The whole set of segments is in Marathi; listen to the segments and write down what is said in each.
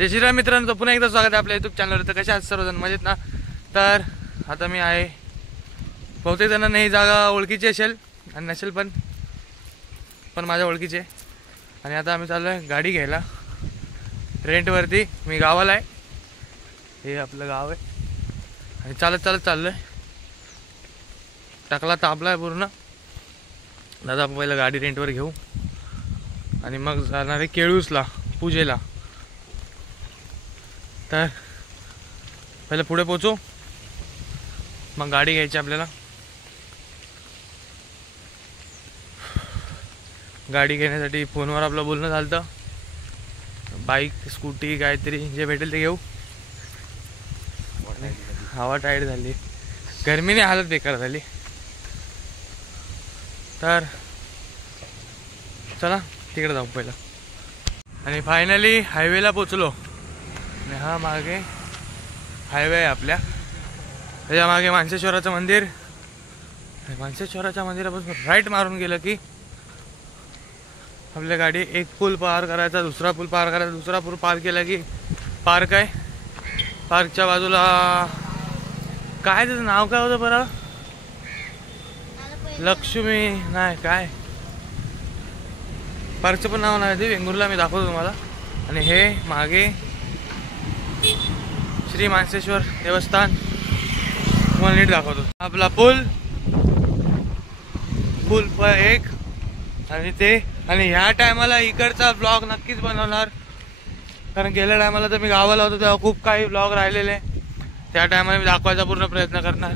जय श्रीराम मित्रांनो, पुन्हा एकदा स्वागत आहे आपल्या यूट्यूब चॅनलवर. तर कशा आहात सर्वजण? मजेत ना? तर आता मी आहे, बहुतेक जणांना ही जागा ओळखीची असेल आणि नसेल पण माझ्या ओळखीची आहे. आणि आता आम्ही चाललो आहे गाडी घ्यायला रेंटवरती. मी गावाला आहे, हे आपलं गाव आहे आणि चालत चाललो आहे. टाकला तापला आहे पूर्ण. दादा आपण पहिलं गाडी रेंटवर घेऊ आणि मग जाणार आहे केळूसला पूजेला. तर पहिलं पुढे पोचू, मग गाडी घ्यायची आपल्याला. गाडी घेण्यासाठी फोनवर आपलं बोलणं झालं होतं. बाईक स्कूटी काहीतरी जे भेटेल ते घेऊ. हवा टाईट झाली, गरमीने हालत बेकार झाली. तर चला तिकडे जाऊ पहिलं. आणि फायनली हायवेला पोचलो. आणि हा मागे हायवे आहे आपल्या, त्याच्या मागे मानसेश्वराचं मंदिर. मानसेश्वराच्या मंदिरापासून राईट मारून गेलं की आपल्या गाडी एक पूल पार करायचा, दुसरा पूल पार करायचा, दुसरा पूल पार केला की पार्क आहे. पार्कच्या बाजूला काय त्याचं नाव काय होतं बरं? लक्ष्मी नाही, काय पार्कचं पण नाव नाही ते. वेंगुर्ला मी दाखवतो तुम्हाला. आणि हे मागे श्री मानसेश्वर देवस्थान तुम्हाला नीट दाखवतो. आपला पूल एक आणि ते. आणि ह्या टायमाला इकडचा ब्लॉग नक्कीच बनवणार, कारण गेल्या टायमाला तर मी गावाला होतो तेव्हा खूप काही ब्लॉग राहिलेले. त्या टायमाला मी दाखवायचा पूर्ण प्रयत्न करणार.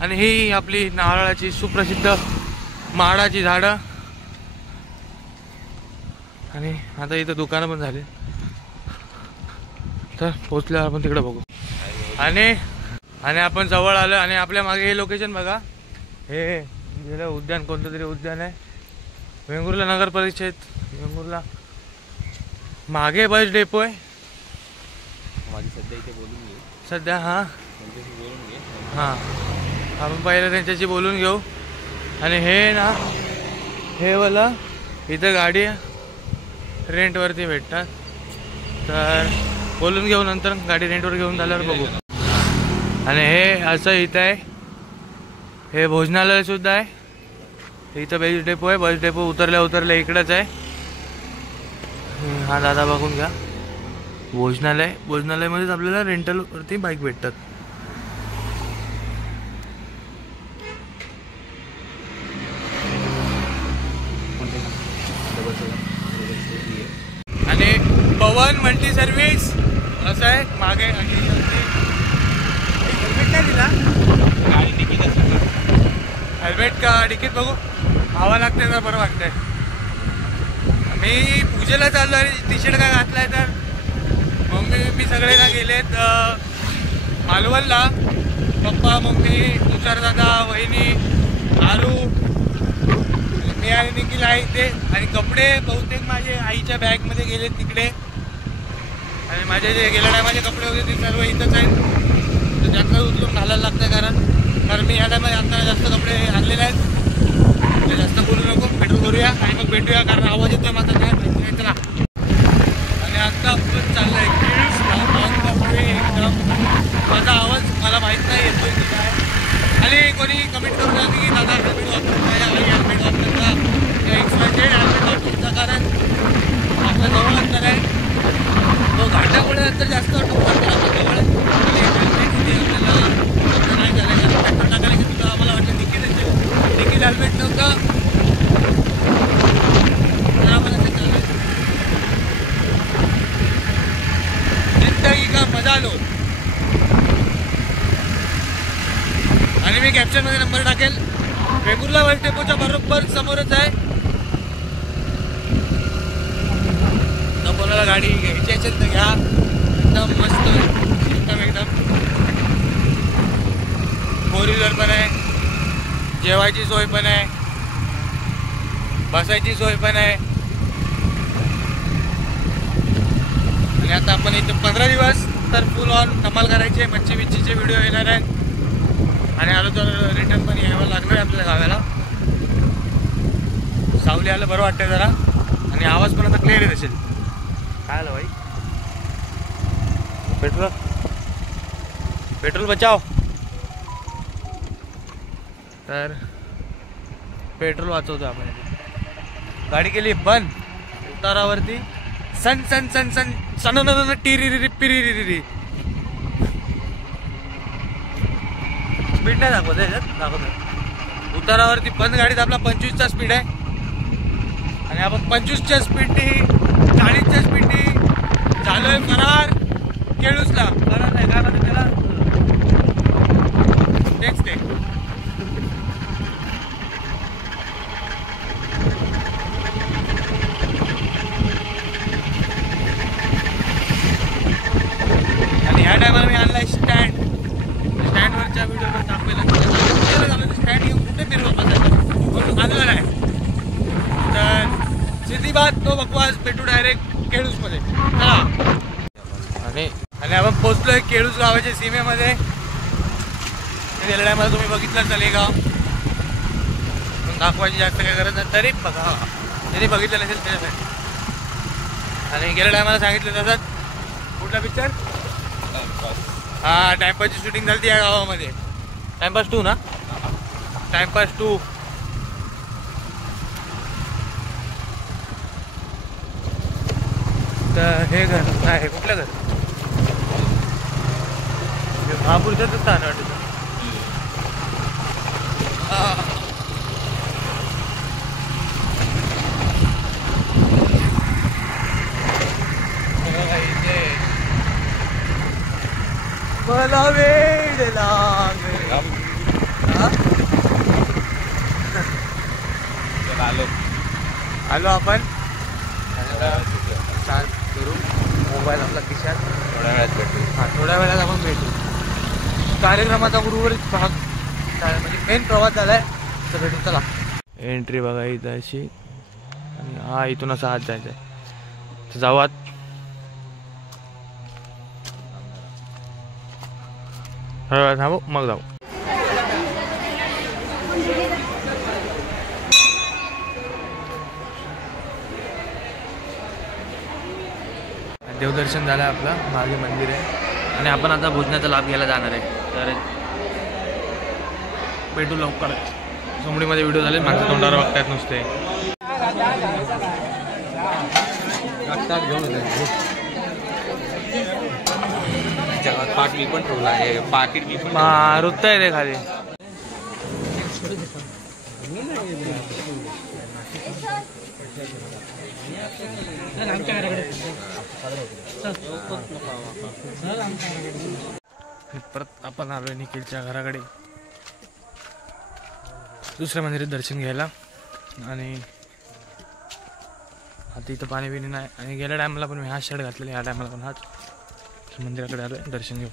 आणि ही आपली नारळाची सुप्रसिद्ध माडाची झाडं. आणि आता इथं दुकानं पण झाली. तर पोचल्यावर आपण तिकडे बघू. आणि आपण जवळ आलो. आणि आपल्या मागे हे लोकेशन बघा, हे गेलं उद्यान, कोणतं तरी उद्यान आहे. वेंगुर्ला नगर परिषद वेंगुर्ला. मागे बस डेपो आहे सध्या. हां आपण पहिलं त्यांच्याशी बोलून घेऊ. आणि हे ना, हे वाला इथं गाडी रेंटवरती भेटतात. तर बोलून घेऊ, नंतर गाडी रेंटवर घेऊन झाल्यावर बघू. आणि हे असं इथं आहे, हे भोजनालय सुद्धा आहे. इथं बस डेपो आहे. बस डेपो उतरल्या इकडंच आहे. हा दादा बघून घ्या. भोजनालयमध्येच आपल्याला रेंटलवरती बाईक भेटतात. आणि पवन मल्टी सर्व्हिस असं आहे मागे. हेल्मेट नाही दिला, हेल्मेट का तिकीट बघू हवा लागते तर बरं वाटतंय. मी पूजेला चाललो आणि टी शर्ट काय घातलाय तर मम्मी सगळेला गेलेत मालवणला. पप्पा, मम्मी, तुषार दादा, वहिनी, आरू, मी आणि निखिल आहे इथे. आणि कपडे बहुतेक माझे आईच्या बॅगमध्ये गेले तिकडे. आणि माझे जे गेल्या टायमाचे कपडे होते ते सर्व इथंच आहेत. तर जास्त उचलून घालायला लागतं, कारण मी ह्या टायमाला आता जास्त कपडे आणलेले आहेत. जास्त बोलू नको, पेट्रोल करूया आणि मग भेटूया, कारण आवाज येतोय माझा काय माहिती. चला. आणि आता आपण चाललाय एकदम. माझा आवाज मला माहीत नाही येतोय की काय. आणि कोणी कमेंट करून राहिली की दादा हेल्मेट वापरता आई हेल्मेट वापरता किंवा एक्सपेक्टेड हेल्मेट वापरता, कारण आपल्या जवळ अंतर आहे. तो घाटामुळे अंतर जास्त वाटतं आपल्या जवळ आहे. आणि हेल्मेट इथे आपल्याला नाही झालं, कारण पेट्रोल टाकायला की तुझं आम्हाला वाटतं तिकीट असेल. तिकीट हेल्मेट नव्हतं तर आम्हाला ते चालू जिंदगी का मजा लो. आणि मी कॅप्शनमध्ये नंबर टाकेल. वेंगुर्ला बस डेपोच्या बरोबर समोरच आहे. तर कोणाला गाडी घ्यायची असेल तर घ्या. एकदम मस्त, एकदम 4 व्हीलर पण आहे, जेवायची सोय पण आहे, बसायची सोय पण आहे. आणि आता आपण इथे 15 दिवस तर फुल ऑन धमाल करायचे. मच्छी बिच्छीचे व्हिडिओ येणार आहेत. आणि आलो तर रिटर्न पण यावं लागणार आहे आपल्या गावाला. सावली आलं बरं वाटतंय जरा. आणि आवाज पण आता क्लिअर येत असेल. काय आलं भाई? पेट्रोल पेट्रोल बचाव. तर पेट्रोल वाचवतो आपण. गाडी केली बंद. उतारावरती सन सन सन सन सन टिरी पिरी. स्पीड नाही दाखवत याच्यात, दाखवतो. उतारावरती बंद. गाडीत आपला 25चा स्पीड आहे आणि आपण 25च्या स्पीडनी 40च्या स्पीडनी झालोय फरार केळूसला. फरार नाही काय म्हणतात त्याला, नेक्स्ट डे. आणि ह्या टायमाला मी आणलाय स्टँड. स्टँडवरच्या व्हिडिओ दाखवायला स्टँड घेऊन कुठे फिरवत बसायचं आणलं नाही. तर सीधी बात तो बकवास भेटू डायरेक्ट केळूसमध्ये. चला. आणि आपण पोहोचलोय केळूस गावाच्या सीमेमध्ये. गेल्या टायमाला तुम्ही बघितलं तलेगाव, पण दाखवायची जास्त काय गरज नाही. तरी बघा, त्यांनी बघितलं नसेल त्याच्यासाठी. आणि गेल्या टायमाला सांगितलं तसंच. कुठला पिक्चर? हा, टाइमपासची शूटिंग झाली या गावामध्ये. टाइमपास 2 ना? टाइमपास 2. तर हे घर नाही, कुठलं घर? महापूरच्याच स्थान वाटतं. मला वेळ लागेल. आलो आपण. शांत करू. मोबाईल आपला खिशात. थोड्या वेळात भेटू. हां, थोड्या वेळात आपण भेटू. कार्यक्रमाचा उर्वरित भाग म्हणजे मेन प्रवास झालाय, तर भेटू. चला. एंट्री बघा इथं अशी. आणि हा इथून असा आत जायचं आहे. तर जाऊ आत. थांबू मग जाऊ. देवदर्शन झालं आपलं. मागे मंदिर आहे आणि आपण आता भोजनाचा लाभ घ्यायला जाणार आहे. तर भेटू लवकर. सोमडीमध्ये व्हिडिओ झाले, माझ्या तोंडावर बघतायत नुसते. जगात पाकिट पण ठेवला आहे. पाकिट बी पण रुत्त आहे ते खाली. परत आपण आलोय निखिलच्या घराकडे दुसऱ्या मंदिरात दर्शन घ्यायला. आणि आता इथं पाणी बिणी नाही. आणि गेल्या टायमाला पण मी हाच शर्ट घातलेला, ह्या टायमाला पण हाच. मंदिराकडे आलोय, दर्शन घेऊ.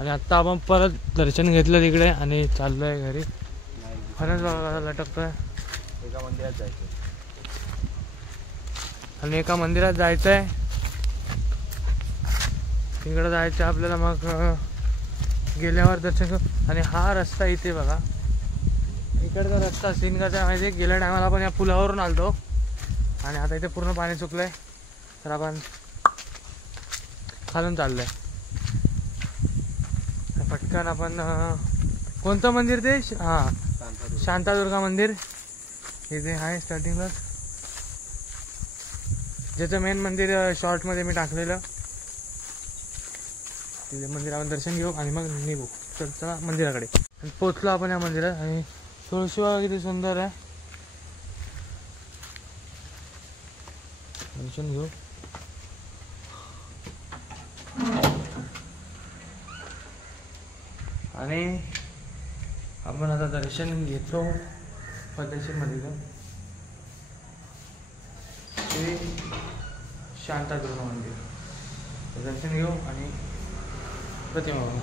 आणि आत्ता आपण परत दर्शन घेतलं तिकडे आणि चाललोय घरी. फणस बघा लटकतोय. एका मंदिरात जायचं आणि एका मंदिरात जायचंय. तिकडं जायचं आपल्याला. मग गेल्यावर दर्शन करू. आणि हा रस्ता इथे बघा, इकडचा रस्ता सीन कसा माहिती. गेल्या टायमाला आपण या पुलावरून आलतो आणि आता इथे पूर्ण पाणी चुकलंय. तर आपण खालून चाललोय. पटकन आपण कोणतं मंदिर ते? हां, शांतादुर्गा मंदिर इथे आहे स्टार्टिंगला. ज्याचं मेन मंदिर शॉर्टमध्ये मी टाकलेलं, तिथे मंदिर आपण दर्शन घेऊ आणि मग निघू. तर चला मंदिराकडे. आणि पोचलो आपण या मंदिरात. आणि तुळशी बाग किती सुंदर आहे, दर्शन घेऊ. आणि आपण आता दर्शन घेतो पद्धतशीरमध्ये. श्री शांतादुर्गा मंदिर. दर्शन घेऊ आणि प्रतिमा बघू.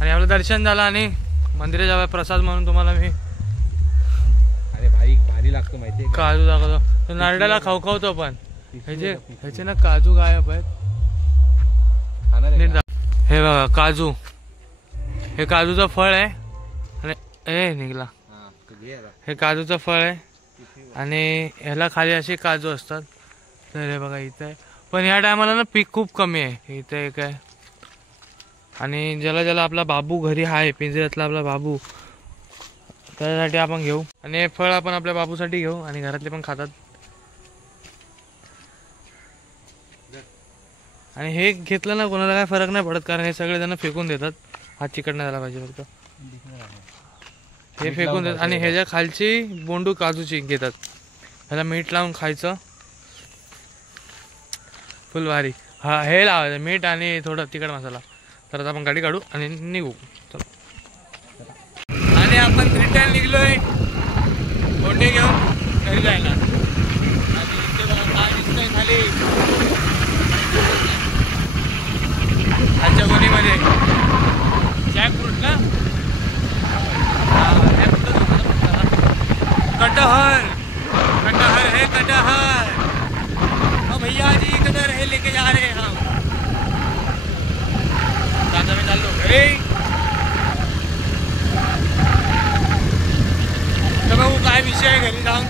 आणि आपलं दर्शन झालं आणि मंदिराच्या प्रसाद म्हणून तुम्हाला मी अरे भाई भारी लागतो माहिती आहे काजू दाखवतो. तो नारळाला खावतो पण ह्याचे ना काजू गायब आहेत. नीट हे बघा काजू, हे काजूचं फळ आहे आणि हे निघला. हे काजूचं फळ आहे आणि ह्याला खाली असे काजू असतात. तर हे बघा इथं आहे, पण ह्या टायमाला ना पीक खूप कमी आहे. इथं एक आहे आणि ज्याला ज्याला आपला बाबू घरी आहे, पिंजऱ्यातला आपला बाबू, त्याच्यासाठी आपण घेऊ. आणि हे फळ आपण आपल्या बाबूसाठी घेऊ आणि घरातले पण खातात. आणि हे घेतलं ना कोणाला काय फरक नाही पडत, कारण हे सगळे जण फेकून देतात. हात चिकट नाही झाला पाहिजे फक्त. हे फेकून देतात आणि ह्याच्या खालची बोंडू काजूची घेतात. ह्याला मीठ लावून खायचं, फुल भारी. हा हे लावायचं मीठ आणि थोडं तिखट मसाला. तर आपण गाडी काढू आणि निघू. चला. आणि आपण रिटर्न निघलोय कोंडे घेऊन घरी जायला. आणि इथे बघा काय दिसतंय खाली खालच्या गोणीमध्ये जॅकफ्रूट ना, कटहर. कटहर है कटहर. भैया जी कटहर है लेके जा रहे हैं हम. आता मी चाललो घरी. तर बघू काय विषय आहे घरी जाऊन.